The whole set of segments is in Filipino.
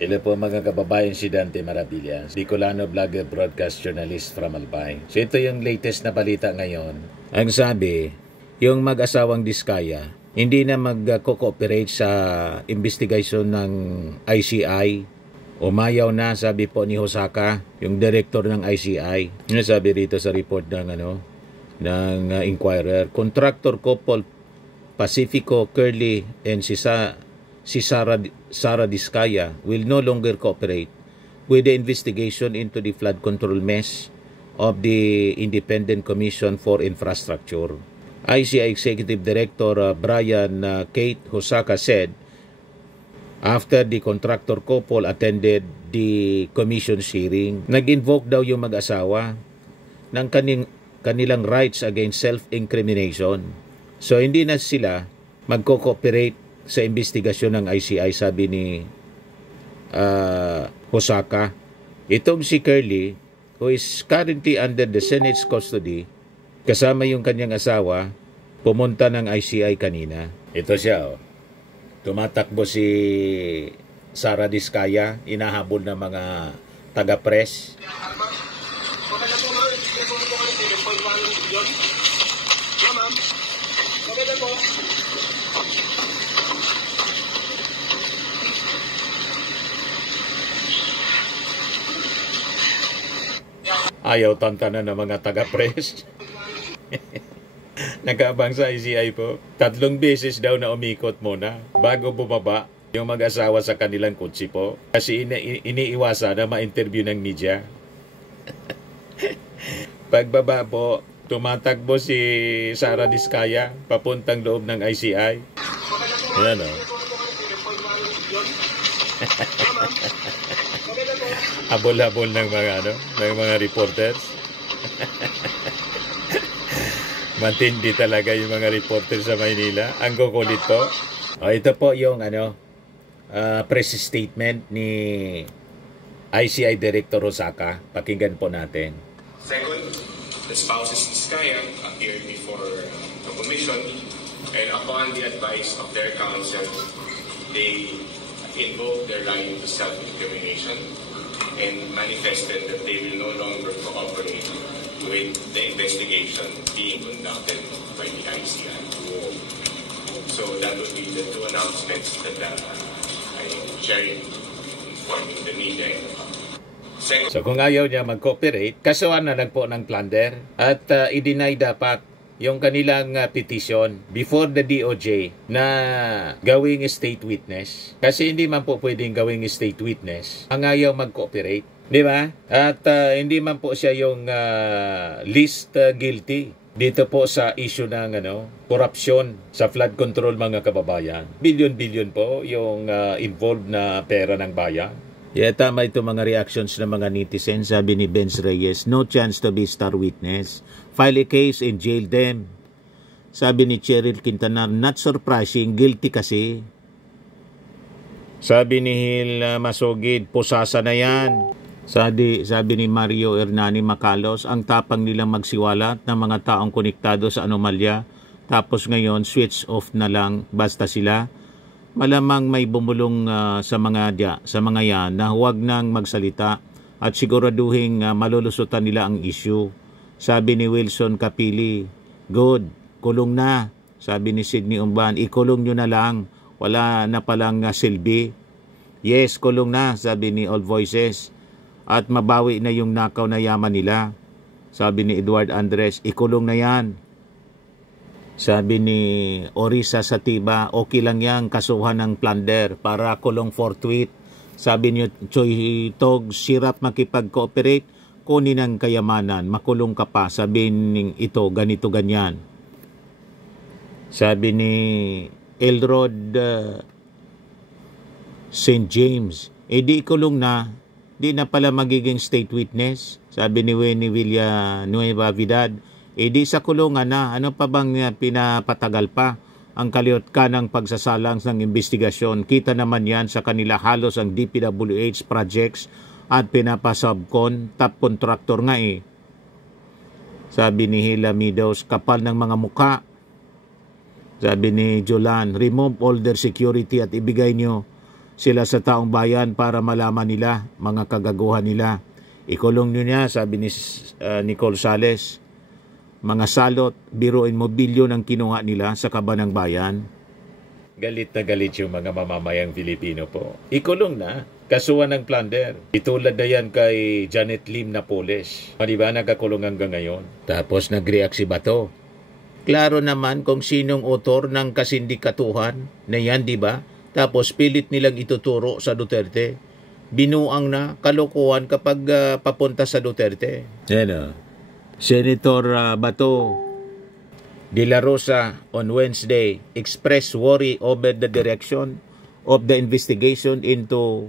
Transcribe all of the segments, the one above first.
Hello po mga kababayan, si Dante Maravillas, Bicolano vlogger, broadcast journalist from Albay. So ito yung latest na balita ngayon. Ang sabi, yung mag-asawang Diskaya, hindi na mag-cooperate sa investigation ng ICI. Umayaw na, sabi po ni Hosaka, yung director ng ICI. Yung sabi rito sa report ng Inquirer, contractor couple Pacifico Curly and si Sara Diskaya will no longer cooperate with the investigation into the flood control mess of the Independent Commission for Infrastructure. ICI Executive Director Brian Kate Hosaka said after the contractor couple attended the commission hearing, nag-invoke daw yung mag-asawa ng kanilang rights against self-incrimination. So hindi na sila magko-cooperate sa investigasyon ng ICI, sabi ni Hosaka. Itong si Curly, who is currently under the Senate's custody, kasama yung kanyang asawa, pumunta ng ICI kanina. Ito siya, tumatakbo si Sara Diskaya, inahabol ng mga taga-press. Ayaw tantanan ng mga taga-press. Nag-aabang sa ICI po. 3 beses daw na umikot muna bago bumaba yung mag-asawa sa kanilang kutsi po. Kasi iniiwasan na ma-interview ng media. Pagbaba po, tumatakbo si Sara Diskaya papuntang loob ng ICI. Yan o. Habol-habol ng mga reporters. Matindi talaga yung mga reporters sa Maynila. Ang kukulit po. Ito po yung press statement ni ICI Director Hosaka. Pakinggan po natin. Second, the spouses Diskaya appeared before the commission, and upon the advice of their counsel, they invoked their right to self-incrimination and manifested that they will no longer cooperate with the investigation being conducted by the ICI. So that would be the 2 announcements that I am sharing, informing the media. So kung ayaw niya mag-cooperate, kasuhan na lang po ng plunder at i-deny dapat yung kanilang petition before the DOJ na gawing state witness. Kasi hindi man po pwedeng gawing state witness ang ayaw mag-cooperate. Di ba? At hindi man po siya yung least guilty dito po sa issue ng corruption sa flood control, mga kababayan. Billion-billion po yung involved na pera ng bayan. Yeah, tama ito mga reactions ng mga netizens. Sabi ni Benz Reyes, no chance to be star witness. File a case and jail them. Sabi ni Cheryl Quintanar, not surprising, guilty kasi. Sabi ni Hil Masogid, pusasa na yan. Sabi ni Mario Hernani Macalos, ang tapang nilang magsiwalat ng mga taong konektado sa anomalya. Tapos ngayon, switch off na lang, basta sila. Malamang may bumulong sa mga yan na huwag nang magsalita at siguraduhin malulusutan nila ang issue. Sabi ni Wilson Capili, good, kulong na. Sabi ni Sidney Umban, ikulong nyo na lang, wala na palang silbi. Yes, kulong na, sabi ni All Voices. At mabawi na yung nakaw na yaman nila. Sabi ni Edward Andres, ikulong na yan. Sabi ni Orisa Satiba, okay lang yan, kasuhan ng plunder para kulong forthwith. Sabi ni Choi Tog, sirap makipag-cooperate, kunin ang kayamanan, makulong ka pa. Sabi ni ito, ganito ganyan. Sabi ni Elrod St. James, di ikulong na, di na pala magiging state witness. Sabi ni Winnie Villanueva Vidad, di sa kulungan na, ano pa bang pinapatagal pa ang kaliot ka ng pagsasalang ng investigasyon? Kita naman yan sa kanila halos ang DPWH projects at pinapasubcon, top contractor nga eh. Sabi ni Hila Meadows, kapal ng mga muka. Sabi ni Jolan, remove all their security at ibigay nyo sila sa taong bayan para malaman nila, mga kagaguhan nila. Ikulong nyo niya, sabi ni Nicole Sales. Mga salot, biruin mo bilyon ang kinuha nila sa kaban ng bayan. Galit na galit yung mga mamamayang Filipino po. Ikulong na, kasuhan ng plunder. Itulad na yan kay Janet Lim na Polish. Di ba nagkakulong hanggang ngayon? Tapos nag-react si Bato. Klaro naman kung sinong autor ng kasindikatuhan na yan, di ba? Tapos pilit nilang ituturo sa Duterte. Binuang na kalokohan kapag papunta sa Duterte. Yan Senator Bato De La Rosa on Wednesday expressed worry over the direction of the investigation into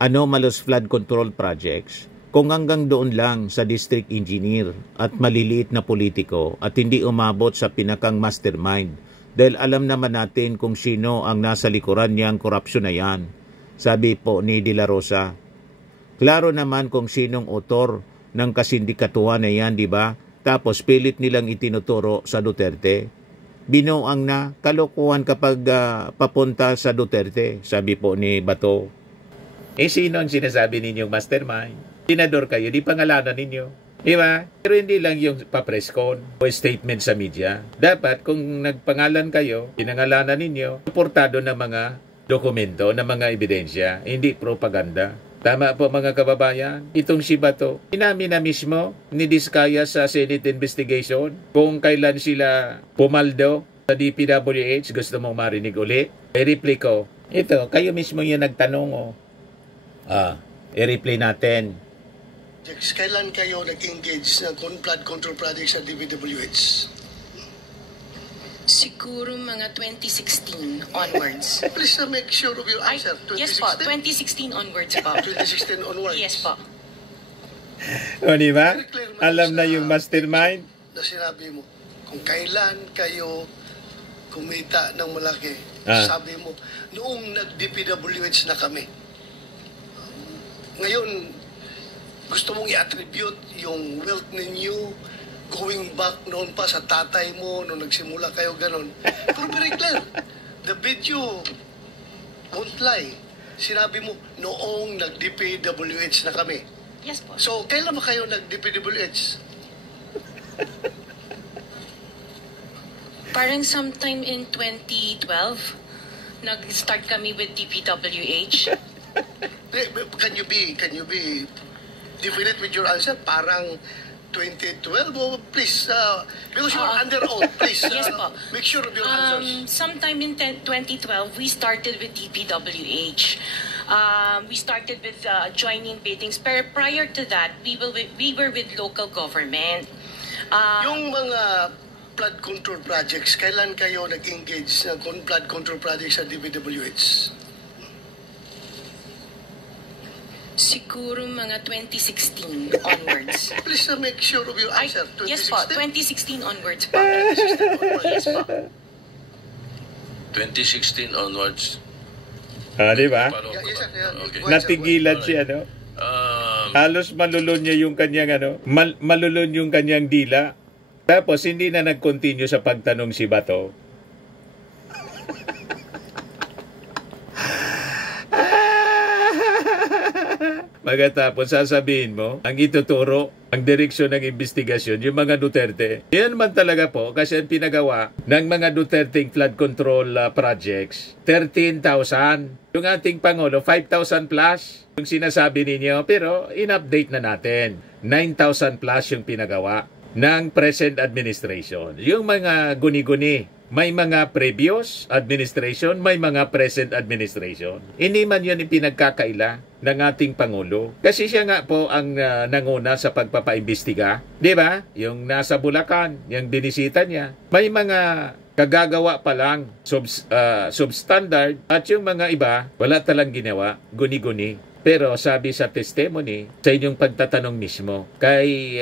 anomalous flood control projects. Kung hanggang doon lang sa district engineer at maliliit na politiko at hindi umabot sa pinakang mastermind dahil alam naman natin kung sino ang nasa likuran niyang korupsyon na yan, sabi po ni De La Rosa. Klaro naman kung sinong autor ng kasindikatuhan na yan, di ba? Tapos pilit nilang itinuturo sa Duterte. Binuang na kalokohan kapag papunta sa Duterte, sabi po ni Bato. Sino ang sinasabi ninyong mastermind? Senador kayo, di pangalanan ninyo. Di ba? Pero hindi lang yung papreskon o statement sa media. Dapat kung nagpangalan kayo, pinangalanan ninyo, suportado ng mga dokumento, ng mga ebidensya, hindi propaganda. Tama po mga kababayan, itong si Bato, inamin na mismo ni Diskaya sa Senate investigation kung kailan sila pumaldo sa DPWH. Gusto mong marinig uli? I-replay ko. Ito, kayo mismo yung nagtanong. I-replay natin. Kailan kayo nag-engage na flood control project sa DPWH? Siguro mga 2016 onwards. Please make sure of your answer. Yes po, 2016 onwards po. 2016 onwards? Yes po. O diba? Alam na yung mastermind. Na sinabi mo, kung kailan kayo kumita ng malaki, sabi mo, noong nag-DPWH na kami. Ngayon, gusto mong i-attribute yung wealth ninyo going back noon pa sa tatay mo nung nagsimula kayo ganon. Pero very clear. The video won't lie. Sinabi mo, noong nag-DPWH na kami. Yes po. So, kailan ba kayo nag-DPWH? Parang sometime in 2012, nag-start kami with DPWH. Can you be definite with your answer? Parang 2012, please, because you are under oath, please, yes po. make sure of your answers. Sometime in 2012, we started with DPWH. We started with joining biddings. Pero prior to that, we were with local government. Yung mga flood control projects, kailan kayo nag-engage na flood control projects sa DPWH? Siguro mga 2016 onwards. Please make sure of your answer. Yes po, 2016 onwards po. 2016 onwards. Yes po. 2016 onwards. Di ba? Yes, sir. Okay. Natigilan siya, no? Halos malulun niya yung kanyang, malulun yung kanyang dila. Tapos hindi na nag-continue sa pagtanong si Bato. Pagkatapos sasabihin mo, ang ituturo, ang direksyon ng investigasyon, yung mga Duterte. Yan man talaga po, kasi ang pinagawa ng mga Duterte flood control projects, 13,000. Yung ating Pangulo, 5,000 plus yung sinasabi ninyo. Pero in-update na natin, 9,000 plus yung pinagawa ng present administration. Yung mga guni-guni, may mga previous administration, may mga present administration. Hindi man yun pinagkakaila ng ating Pangulo. Kasi siya nga po ang nanguna sa pagpapaimbestiga. Di ba? Yung nasa Bulacan, yung binisita niya. May mga kagagawa pa lang, substandard, at yung mga iba, wala talang ginawa, guni-guni. Pero sabi sa testimony, sa inyong pagtatanong mismo, kay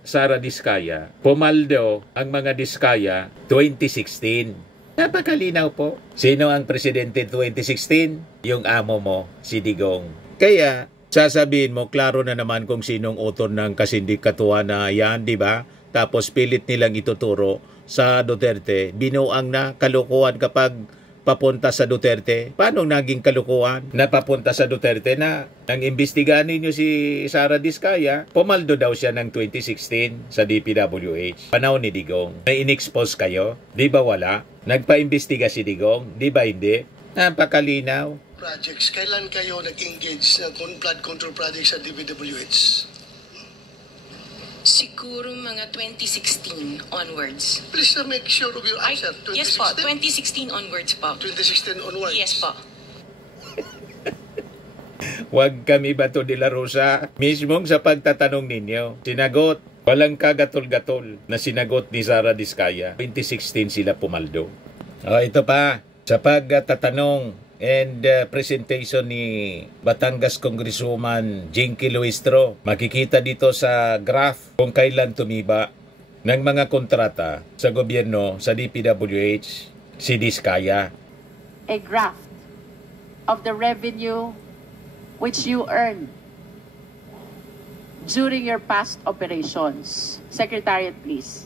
Sara Diskaya, pumaldo ang mga Diskaya 2016. Napakalinaw po. Sino ang presidente 2016? Yung amo mo, si Digong. Kaya, sasabihin mo, klaro na naman kung sinong author ng kasindikatuhan na yan, di ba? Tapos pilit nilang ituturo sa Duterte. Binuang na kalokohan kapag papunta sa Duterte. Paano naging kalukuhan na papunta sa Duterte na nang imbestigahan ninyo si Sara Diskaya, pumaldo daw siya ng 2016 sa DPWH. Panahon ni Digong. May in-expose kayo? Di ba wala? Nagpa-imbestiga si Digong? Di ba hindi? Napakalinaw. Projects, kailan kayo nag-engage ng flood control projects sa DPWH? Siguro mga 2016 onwards. Please make sure of your answer. Yes po, 2016 onwards po. 2016 onwards? Yes po. Huwag kami Bato de la Rosa. Mismong sa pagtatanong ninyo, sinagot. Walang kagatol-gatol na sinagot ni Sara Diskaya. 2016 sila pumaldo. Ito pa, sa pagtatanong and presentation ni Batangas Congresswoman Jinky Luistro, makikita dito sa graph kung kailan tumiba ng mga kontrata sa gobyerno sa DPWH si Diskaya. A graph of the revenue which you earned during your past operations. Secretariat, please.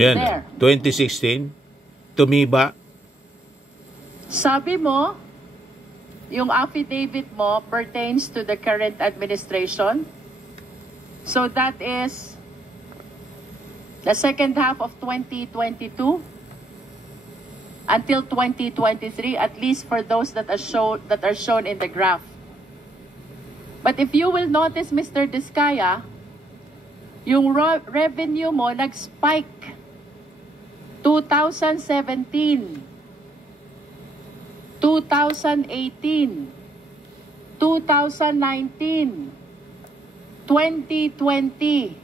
Yan, There. 2016, tumiba. Sabi mo, yung affidavit mo pertains to the current administration. So that is the second half of 2022 until 2023, at least for those that are shown in the graph. But if you will notice, Mr. Diskaya, yung revenue mo nag-spike 2017, 2018, 2019, 2020,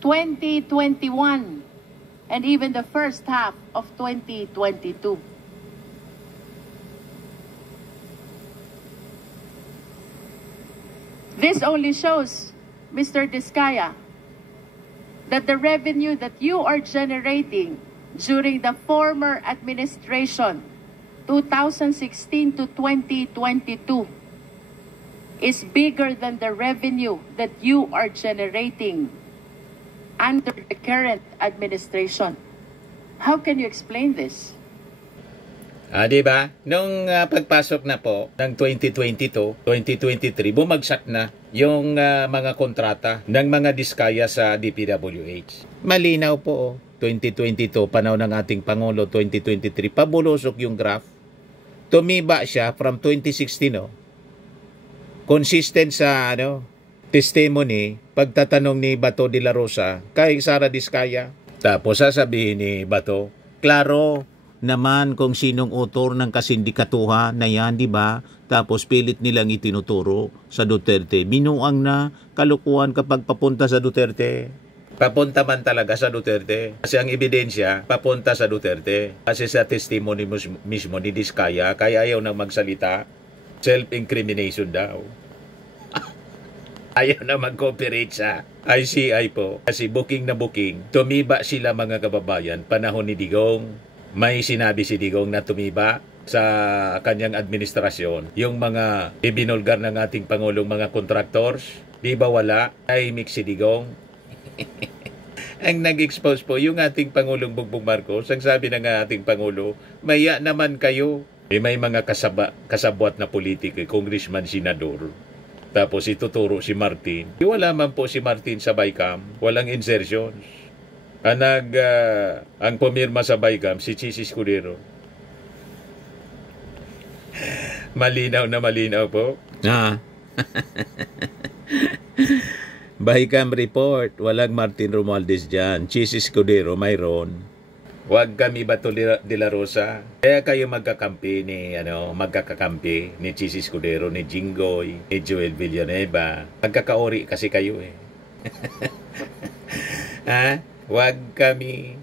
2021, and even the first half of 2022. This only shows, Mr. Diskaya, that the revenue that you are generating during the former administration, 2016 to 2022, is bigger than the revenue that you are generating under the current administration. How can you explain this? Diba? Nung pagpasok na po ng 2022, 2023, bumagsak na yung mga kontrata ng mga Diskaya sa DPWH. Malinaw po, 2022, panahon ng ating Pangulo, 2023, pabulusok yung graph. Tumiba siya from 2016, consistent sa testimony, pagtatanong ni Bato de la Rosa kay Sara Diskaya. Tapos sasabihin ni Bato, klaro naman kung sinong author ng kasindikatuhan na yan, di ba? Tapos pilit nilang itinuturo sa Duterte. Binuang na kalukuhan kapag papunta sa Duterte. Papunta man talaga sa Duterte. Kasi ang ebidensya, papunta sa Duterte. Kasi sa testimony mismo ni Diskaya, kaya ayaw nang magsalita. Self-incrimination daw. Ayaw na mag-cooperate sa ICI po. Kasi booking na booking, tumiba sila mga kababayan panahon ni Digong. May sinabi si Digong na tumiba sa kanyang administrasyon yung mga ibinulgar ng ating Pangulong mga contractors. Di ba wala? Ay mix si Digong. Ang nag-expose po yung ating Pangulong Bongbong Marcos. Ang sabi ng ating Pangulo, maya naman kayo. May mga kasabwat na politiko, congressman, senador. Tapos ituturo si Martin. Wala man po si Martin sa BICAM. Walang insertions. Ang pumirma sa BICAM, si Chis Escudero. Malinaw na malinaw po. BICAM report, walang Martin Romualdez dyan. Chis Escudero, mayroon. Huwag kami Bato de la Rosa. Kaya kayo magkakampi ni Chis Escudero, ni Jinggoy, ni Joel Villanueva. Magkakaori kasi kayo eh. Huwag kami